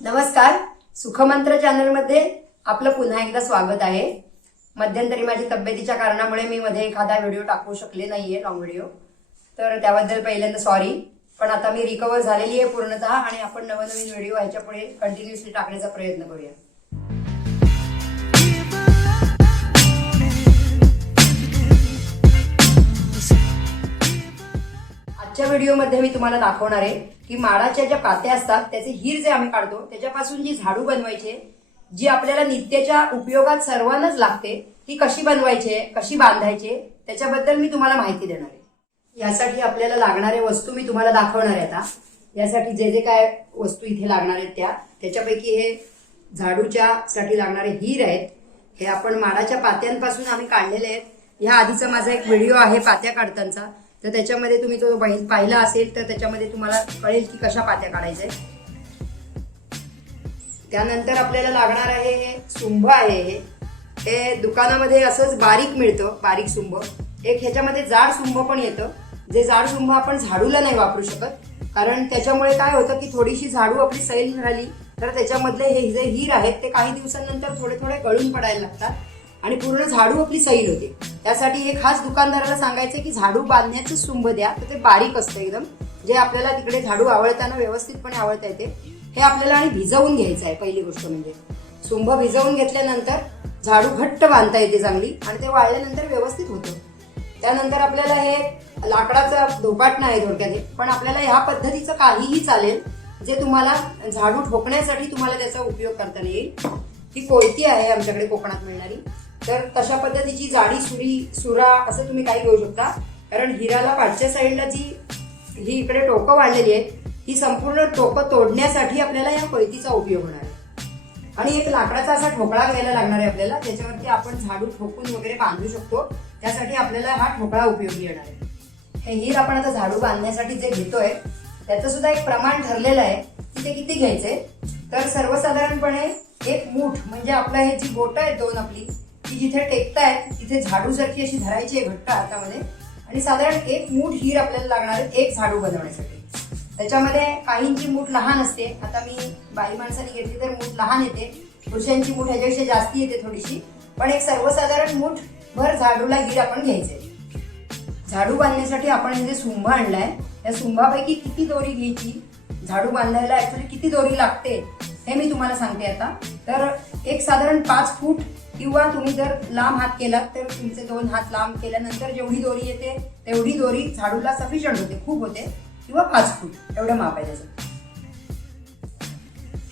नमस्कार. सुखमंत्र चॅनलमध्ये आपलं पुन्हा एकदा स्वागत आहे. मध्यंतरी माझी तब्येतीच्या कारणामुळे मी मध्ये एखादा व्हिडिओ टाकू शकले नाहीये लॉंग व्हिडिओ तर त्याबद्दल पहिल्यांदा सॉरी पण आता मी रिकवर झालेली आहे पूर्णतः आणि आपण नवनवीन व्हिडिओ ह्याच्या पुढे कंटिन्युअसली टाकण्याचा प्रयत्न करूया. आजच्या व्हिडिओमध्ये मी तुम्हाला दाखवणार आहे की माडाच्या ज्या पात्या असतात त्याचे हीर जे आम्ही काढतो त्याच्यापासून जी झाडू बनवायचे जी आपल्याला नित्याच्या उपयोगात सर्वांनाच लागते ती कशी बनवायचे कशी बांधायचे त्याच्याबद्दल मी तुम्हाला माहिती देणार आहे. यासाठी आपल्याला लागणाऱ्या वस्तू मी तुम्हाला दाखवणार आहे आता. यासाठी जे जे काय वस्तू इथे लागणार आहेत त्या त्याच्यापैकी हे झाडूच्या साठी लागणारे हीर आहेत. हे आपण माडाच्या पात्यांपासून आम्ही काढलेले आहेत. ह्या आधीचा माझा एक व्हिडिओ आहे पात्या काढतांचा. तर त्याच्यामध्ये तुम्ही तो पाहिला असेल तर त्याच्यामध्ये तुम्हाला कळेल की कशा पात्या काढायच्या त्यानंतर आपल्याला लागणार आहे हे सुंभ आहे हे. हे दुकानामध्ये असंच बारीक मिळतं बारीक सुंभ एक ह्याच्यामध्ये जाड सुंभ पण येतं. जे जाड सुंभ आपण झाडूला नाही वापरू शकत. कारण त्याच्यामुळे काय होतं की थोडीशी झाडू आपली सैल झाली तर त्याच्यामधले हे जे हीर आहेत ते काही दिवसांनंतर थोडे थोडे गळून पडायला लागतात. आणि पूर्ण झाडू आपली सैल होते. त्यासाठी हे खास दुकानदाराला सांगायचं की झाडू बांधण्याचं सुंभ द्या तर ते बारीक असतं एकदम. जे आपल्याला तिकडे झाडू आवळताना व्यवस्थितपणे आवळता येते हे आपल्याला आणि भिजवून घ्यायचं आहे पहिली गोष्ट म्हणजे. सुंभ भिजवून घेतल्यानंतर झाडू घट्ट बांधता येते चांगली आणि ते वाळल्यानंतर व्यवस्थित होतं. त्यानंतर आपल्याला हे लाकडाचा धोपाटणं आहे थोडक्यात पण आपल्याला ह्या पद्धतीचं काहीही चालेल जे तुम्हाला झाडू ठोकण्यासाठी तुम्हाला त्याचा उपयोग करता येईल. ही कोयती आहे आमच्याकडे कोकणात मिळणारी. तर तशा पद्धतीची जाडी सुरी सुरा असं तुम्ही काही घेऊ शकता. कारण हिराला पाठच्या साईडला जी ही इकडे टोकं वाढलेली आहेत ही संपूर्ण टोकं तोडण्यासाठी आपल्याला या कोयतीचा उपयोग होणार आहे. आणि एक लाकडाचा असा ठोकळा घ्यायला लागणार आहे आपल्याला त्याच्यावरती आपण झाडू ठोकून वगैरे बांधू शकतो. त्यासाठी आपल्याला हा ठोकळा उपयोगी येणार आहे. हे हीर आपण आता झाडू बांधण्यासाठी जे घेतोय त्याचं सुद्धा एक प्रमाण ठरलेलं आहे की ते किती घ्यायचे तर सर्वसाधारणपणे एक मूठ म्हणजे आपलं हे जी बोटं आहेत दोन आपली की जिथे टेकतायत तिथे झाडूसारखी अशी धरायची आहे घट्ट हातामध्ये आणि साधारण एक मूठ हीर आपल्याला लागणार आहे एक झाडू बनवण्यासाठी. त्याच्यामध्ये काहींची मूठ लहान असते. आता मी बाई माणसाने घेतली तर मूठ लहान येते. पुरुषांची मूठ ह्याच्यापेक्षा जास्ती येते थोडीशी. पण एक सर्वसाधारण मूठ भर झाडूला हीर आपण घ्यायचे झाडू बांधण्यासाठी आपण हे जे सुंभ आणलाय त्या सुंभापैकी किती दोरी घ्यायची? झाडू बांधायला ॲक्च्युली किती दोरी लागते हे मी तुम्हाला सांगते आता. तर एक साधारण पाच फूट किंवा तुम्ही जर लांब हात केलात तर तुमचे दोन हात लांब केल्यानंतर जेवढी दोरी येते तेवढी दोरी झाडूला सफिशियंट होते खूप होते किंवा पाच फूट एवढं माप आहे त्याचं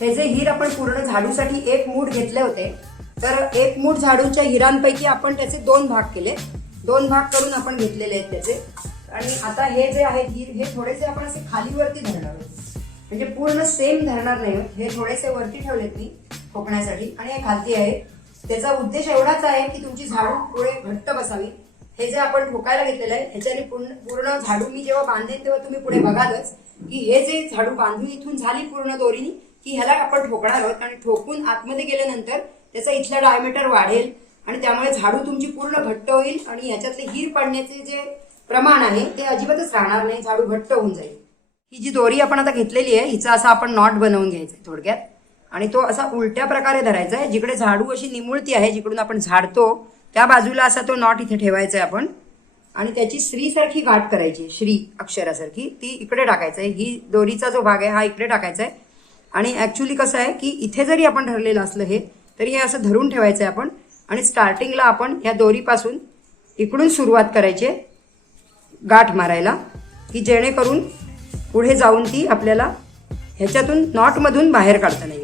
हे जे हिर आपण पूर्ण झाडूसाठी एक मूठ घेतले होते तर एक मूठ झाडूच्या हिरांपैकी आपण त्याचे दोन भाग केले. दोन भाग करून आपण घेतलेले आहेत त्याचे. आणि आता हे जे आहे हिर हे थोडेसे आपण असे खालीवरती धरणार आहोत. म्हणजे पूर्ण सेम धरणार नाही हे थोडेसे वरती ठेवलेत मी खोकण्यासाठी. आणि हे खालती आहे. त्याचा उद्देश एवढाच आहे की तुमची झाडू पुढे घट्ट बसावी. हे जे आपण ठोकायला घेतलेलं आहे ह्याच्याने पूर्ण पूर्ण झाडू मी जेव्हा बांधेन तेव्हा तुम्ही पुढे बघालच की हे जे झाडू बांधून इथून झाली पूर्ण दोरीनी की ह्याला आपण ठोकणार आहोत. आणि ठोकून आतमध्ये गेल्यानंतर त्याचा इथला डायमीटर वाढेल आणि त्यामुळे झाडू तुमची पूर्ण घट्ट होईल आणि ह्याच्यातले हीर पडण्याचे जे प्रमाण आहे ते अजिबातच राहणार नाही. झाडू घट्ट होऊन जाईल. ही जी दोरी आपण आता घेतलेली आहे हिचा असा आपण नॉट बनवून घ्यायचा आहे थोडक्यात. आणि तो असा उलट्या प्रकारे धरायचा आहे. जिकडे झाडू अशी निमुळती आहे जिकडून आपण झाडतो त्या बाजूला असा तो नॉट इथे ठेवायचा आहे आपण. आणि त्याची श्रीसारखी गाठ करायची श्री अक्षरासारखी. ती इकडे टाकायचं आहे. ही दोरीचा जो भाग आहे हा इकडे टाकायचा आहे. आणि ऍक्च्युली कसं आहे की इथे जरी आपण धरलेलं असलं हे तरी हे असं धरून ठेवायचं आहे आपण. आणि स्टार्टिंगला आपण ह्या दोरीपासून इकडून सुरुवात करायची आहे गाठ मारायला की जेणेकरून पुढे जाऊन ती आपल्याला ह्याच्यातून नॉटमधून बाहेर काढता येईल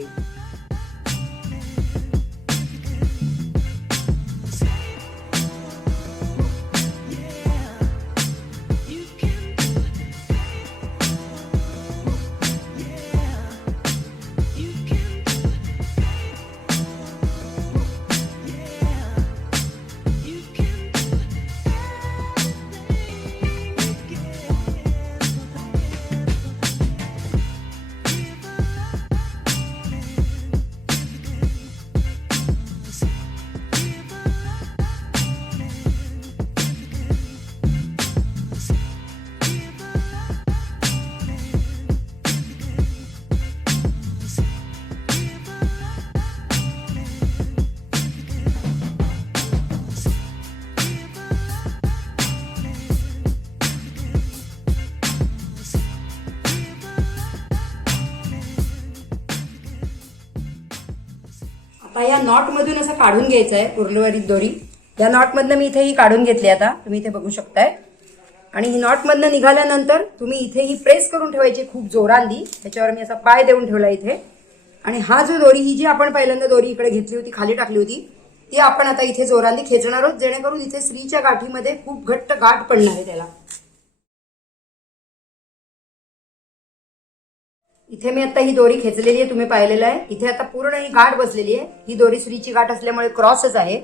आता नॉट मधून असं काढून घ्यायचं आहे उर्वरित दोरी. या नॉट मधनं मी इथे ही काढून घेतली आता. तुम्ही इथे बघू शकताय. आणि ही नॉट मधनं निघाल्यानंतर तुम्ही इथे ही प्रेस करून ठेवायची खूप जोरांदी. त्याच्यावर मी असा पाय देऊन ठेवला इथे. आणि हा जो दोरी ही जी आपण पहिल्यांदा दोरी इकडे घेतली होती खाली टाकली होती ती आपण आता इथे जोरांदी खेचणार आहोत जेणेकरून इथे स्त्रीच्या गाठीमध्ये खूप घट्ट गाठ पडणार आहे त्याला. इथे मी आता ही दोरी खेचलेली आहे तुम्ही पाहिलेलं आहे. इथे आता पूर्ण ही गाठ बसलेली आहे. ही दोरी स्त्रीची गाठ असल्यामुळे क्रॉसच आहे.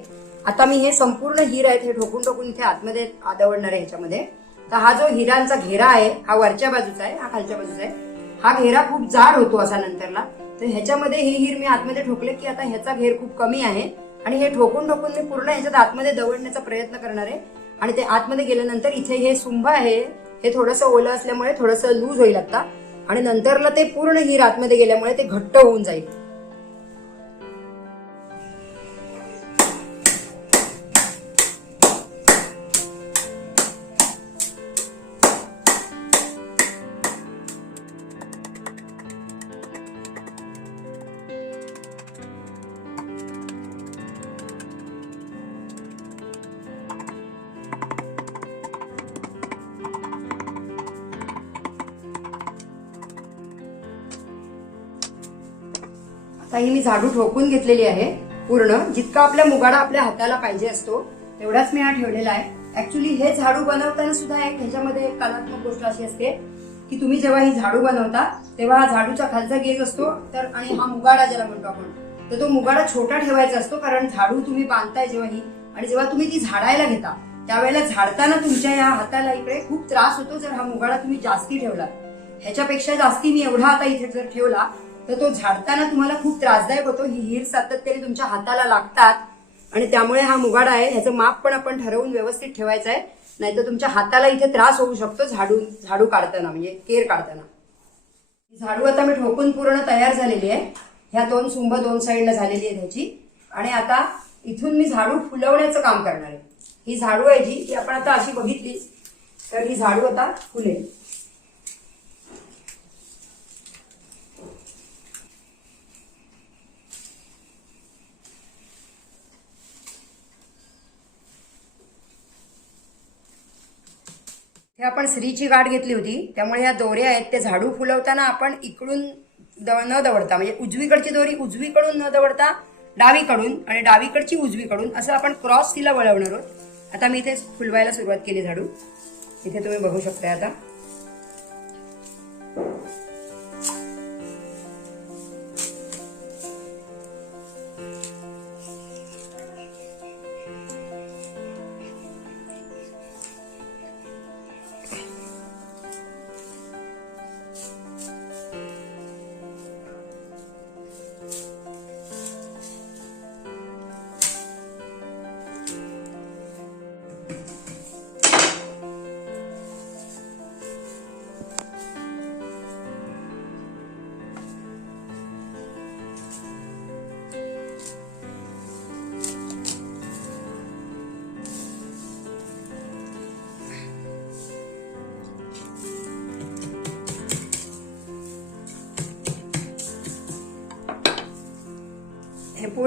आता मी हे संपूर्ण हिर आहेत हे ठोकून ठोकून इथे आतमध्ये आदवडणार आहे ह्याच्यामध्ये तर हा जो हिरांचा घेरा आहे हा वरच्या बाजूचा आहे हा खालच्या बाजूचा आहे. हा घेरा खूप जाड होतो असा नंतरला. तर ह्याच्यामध्ये हे हिर मी आतमध्ये ठोकले की आता ह्याचा घेर खूप कमी आहे. आणि हे ठोकून ठोकून मी पूर्ण ह्याच्यात आतमध्ये दवडण्याचा प्रयत्न करणार आहे. आणि ते आतमध्ये गेल्यानंतर इथे हे सुंभ आहे हे थोडंसं ओलं असल्यामुळे थोडंसं लूज होईल आता. आणि नंतरला ते पूर्ण हिर आतमध्ये गेल्यामुळे ते घट्ट होऊन जाईल. आता ही मी झाडू ठोकून घेतलेली आहे पूर्ण. जितका आपल्या मुगाडा आपल्या हाताला पाहिजे असतो तेवढाच मी हा ठेवलेला आहे. ऍक्च्युली हे झाडू बनवताना सुद्धा एक ह्याच्यामध्ये एक कलात्मक गोष्ट अशी असते की तुम्ही जेव्हा ही झाडू बनवता तेव्हा हा झाडूचा खालचा गेज असतो तर आणि हा मुगाडा ज्याला म्हणतो आपण तर तो मुगाडा छोटा ठेवायचा असतो कारण झाडू तुम्ही बांधताय जेव्हा ही आणि जेव्हा तुम्ही ती झाडायला घेता त्यावेळेला झाडताना तुमच्या या हाताला इकडे खूप त्रास होतो जर हा मुगाडा तुम्ही जास्ती ठेवला ह्याच्यापेक्षा जास्ती मी एवढा आता इथे जर ठेवला तर तो झाडताना तुम्हाला खूप त्रासदायक होतो. ही हिर सातत्याने तुमच्या हाताला लागतात. आणि त्यामुळे हा मुगाडा आहे. ह्याचं माप पण आपण ठरवून व्यवस्थित ठेवायचं आहे. नाहीतर तुमच्या हाताला इथे त्रास होऊ शकतो झाडू झाडू काढताना म्हणजे केर काढताना. झाडू आता मी ठोकून पूर्ण तयार झालेली आहे. ह्या दोन सुंभ दोन साईडला झालेली आहे त्याची. आणि आता इथून मी झाडू फुलवण्याचं काम करणार आहे. ही झाडू आहे जी ती आपण आता अशी बघितली. तर ही झाडू आता फुलेल. हे आपण स्त्रीची गाठ घेतली होती त्यामुळे ह्या दोऱ्या आहेत ते झाडू फुलवताना आपण इकडून द- न दवडता म्हणजे उजवीकडची दोरी उजवीकडून न दवडता डावीकडून आणि डावीकडची उजवीकडून असं आपण क्रॉस तिला वळवणार आहोत. आता मी इथे फुलवायला सुरुवात केली झाडू. इथे तुम्ही बघू शकताय आता.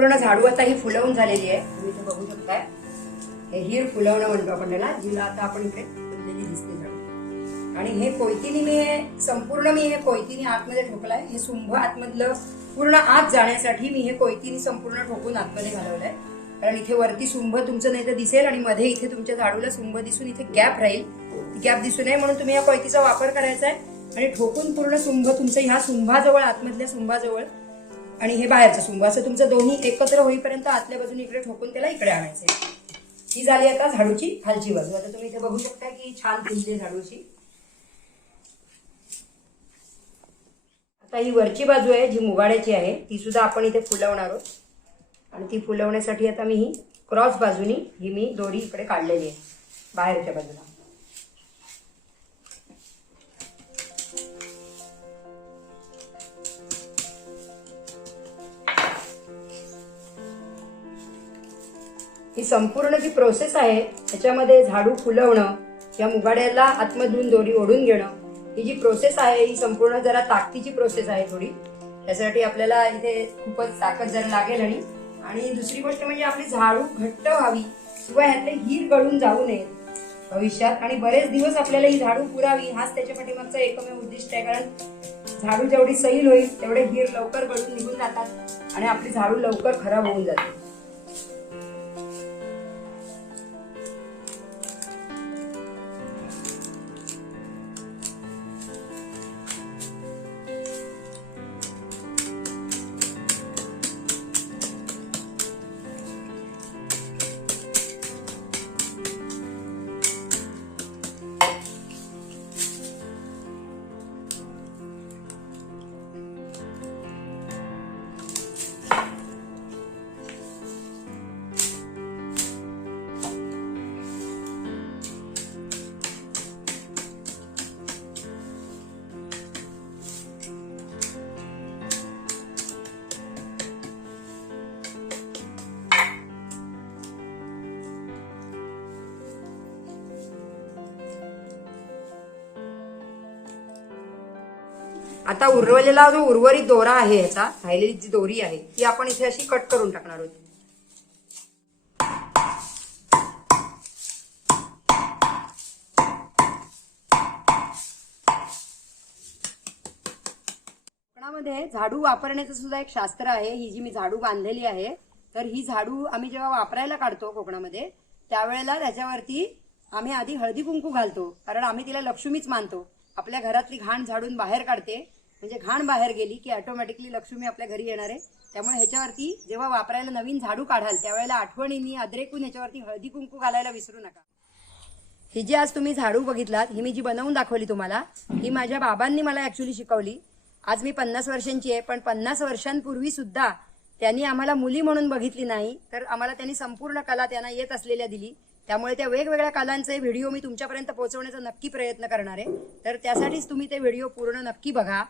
पूर्ण झाडू आता ही फुलवून झालेली आहे. तुम्ही इथे बघू शकताय. हे हिर फुलवणं म्हणतो आपण त्याला. जिला आता आपण इकडे फुललेली दिसते झाडू. आणि हे कोयतीने मी हे संपूर्ण मी हे कोयतीने आतमध्ये ठोकलाय. हे सुंभ आतमधलं पूर्ण आत जाण्यासाठी मी हे कोयतीने संपूर्ण ठोकून आतमध्ये घालवलंय. कारण इथे वरती सुंभ तुमचं नाही तर दिसेल आणि मध्ये इथे तुमच्या झाडूला सुंभ दिसून इथे गॅप राहील. ती गॅप दिसू नये म्हणून तुम्ही या कोयतीचा वापर करायचा आहे आणि ठोकून पूर्ण सुंभ तुमचं ह्या सुंभाजवळ आतमधल्या सुंभाजवळ आणि हे बाहेरचं सुंभ असं तुमचं दोन्ही एकत्र होईपर्यंत आतल्या बाजूने इकडे ठोकून त्याला इकडे आणायचं. आहे ही झाली आता झाडूची खालची बाजू. आता तुम्ही इथे बघू शकता की छान फुलली झाडूची. आता ही वरची बाजू आहे जी मुगाड्याची आहे ती सुद्धा आपण इथे फुलवणार आहोत. आणि ती फुलवण्यासाठी आता मी ही क्रॉस बाजूनी ही मी दोरी इकडे काढलेली आहे बाहेरच्या बाजूला. ही संपूर्ण जी प्रोसेस आहे त्याच्यामध्ये झाडू फुलवणं या मुगाड्याला आतमधून दोरी ओढून घेणं ही जी प्रोसेस आहे ही संपूर्ण जरा ताकदीची प्रोसेस आहे थोडी. त्यासाठी आपल्याला इथे खूपच ताकद जरा लागेल आणि आणि दुसरी गोष्ट म्हणजे आपली झाडू घट्ट व्हावी किंवा ह्यातले हीर गळून जाऊ नये भविष्यात. आणि बरेच दिवस आपल्याला ही झाडू पुरावी हाच त्याच्या पाठीमागचा एकमेव उद्दिष्ट आहे. कारण झाडू जेवढी सैल होईल तेवढे हीर लवकर गळून निघून जातात आणि आपली झाडू लवकर खराब होऊन जाते. आता उरवलेला जो उर्वरित दोरा आहे याचा राहिलेली जी दोरी आहे ती आपण इथे अशी कट करून टाकणार आहोत. कोकणामध्ये झाडू वापरण्याचं सुद्धा एक शास्त्र आहे. ही जी मी झाडू बांधलेली आहे तर ही झाडू आम्ही जेव्हा वापरायला काढतो कोकणामध्ये त्यावेळेला त्याच्यावरती आम्ही आधी हळदी कुंकू घालतो. कारण आम्ही तिला लक्ष्मीच मानतो. आपल्या घरातली घाण झाडून बाहेर काढते. म्हणजे घाण बाहेर गेली की ऑटोमॅटिकली लक्ष्मी आपल्या घरी येणार आहे. त्यामुळे ह्याच्यावरती जेव्हा वापरायला नवीन झाडू काढाल त्यावेळेला आठवणींनी अद्रेकून ह्याच्यावरती हळदी कुंकू घालायला विसरू नका. ही जी आज तुम्ही झाडू बघितलात ही मी जी बनवून दाखवली तुम्हाला ही माझ्या बाबांनी मला ऍक्च्युली शिकवली. आज मी पन्नास वर्षांची आहे पण पन्नास वर्षांपूर्वी सुद्धा त्यांनी आम्हाला मुली म्हणून बघितली नाही तर आम्हाला त्यांनी संपूर्ण कला त्यांना येत असलेल्या दिली. त्यामुळे त्या वेगवेगळ्या कलांचे व्हिडिओ मी तुमच्यापर्यंत पोहोचवण्याचा नक्की प्रयत्न करणार आहे. तर त्यासाठीच तुम्ही ते व्हिडिओ पूर्ण नक्की बघा.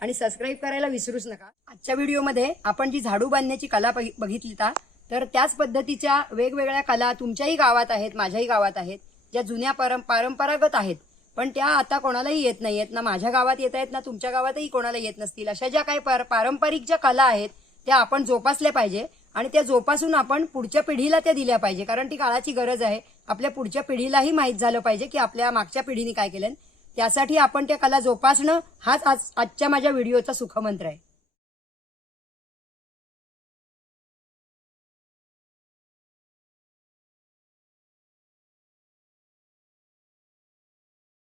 आणि सबस्क्राईब करायला विसरूच नका. आजच्या व्हिडिओमध्ये आपण जी झाडू बांधण्याची कला बघितली तर त्याच पद्धतीच्या वेगवेगळ्या कला तुमच्याही गावात आहेत माझ्याही गावात आहेत ज्या जुन्या परं परंपरागत आहेत. पण त्या आता कोणालाही येत नाही आहेत ना माझ्या गावात येत आहेत ना तुमच्या गावातही कोणाला येत नसतील. अशा ज्या काही पर- पारंपरिक ज्या कला आहेत त्या आपण जोपासल्या पाहिजे आणि त्या जोपासून आपण पुढच्या पिढीला त्या दिल्या पाहिजे. कारण ती काळाची गरज आहे. आपल्या पुढच्या पिढीलाही माहीत झालं पाहिजे की आपल्या मागच्या पिढीने काय केलं. त्यासाठी आपण त्या कला जोपासणं हाच आज आजच्या माझ्या व्हिडिओचा सुखमंत्र आहे.